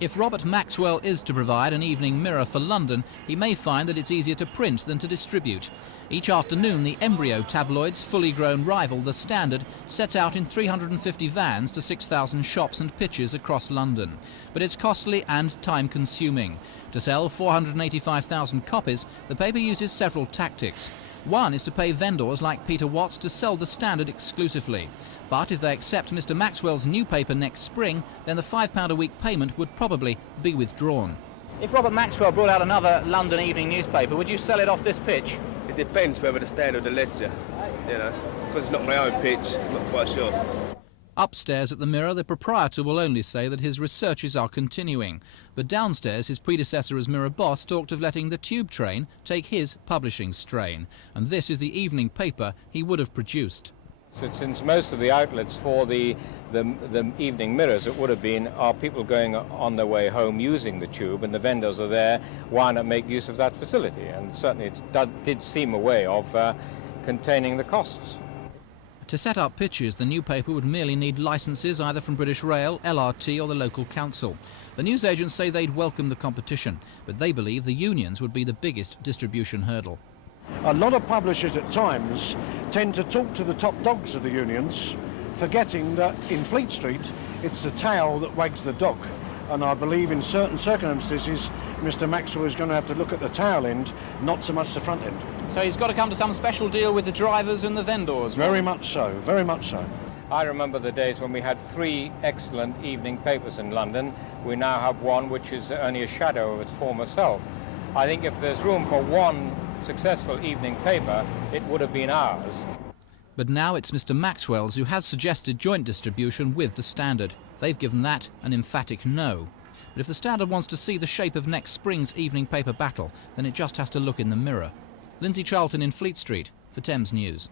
If Robert Maxwell is to provide an evening mirror for London, he may find that it's easier to print than to distribute. Each afternoon, the embryo tabloid's fully grown rival, The Standard, sets out in 350 vans to 6,000 shops and pitches across London. But it's costly and time-consuming. To sell 485,000 copies, the paper uses several tactics. One is to pay vendors like Peter Watts to sell The Standard exclusively. But if they accept Mr. Maxwell's new paper next spring, then the £5 a week payment would probably be withdrawn. If Robert Maxwell brought out another London evening newspaper, would you sell it off this pitch? It depends whether The Standard or Ledger, because it's not my own pitch, I'm not quite sure. Upstairs at the Mirror, the proprietor will only say that his researches are continuing. But downstairs, his predecessor as Mirror boss talked of letting the tube train take his publishing strain. And this is the evening paper he would have produced. Since most of the outlets for the evening mirrors, it would have been, are people going on their way home using the tube, and the vendors are there, why not make use of that facility? And certainly it did seem a way of containing the costs. To set up pitches, the new paper would merely need licences either from British Rail, LRT or the local council. The newsagents say they'd welcome the competition, but they believe the unions would be the biggest distribution hurdle. A lot of publishers at times tend to talk to the top dogs of the unions, forgetting that in Fleet Street it's the tail that wags the dog. And I believe in certain circumstances Mr. Maxwell is going to have to look at the tail end, not so much the front end. So he's got to come to some special deal with the drivers and the vendors? Very much so, very much so. I remember the days when we had 3 excellent evening papers in London. We now have one which is only a shadow of its former self. I think if there's room for one successful evening paper, it would have been ours. But now it's Mr. Maxwell's who has suggested joint distribution with The Standard. They've given that an emphatic no. But if The Standard wants to see the shape of next spring's evening paper battle, then it just has to look in the Mirror. Lindsay Charlton in Fleet Street for Thames News.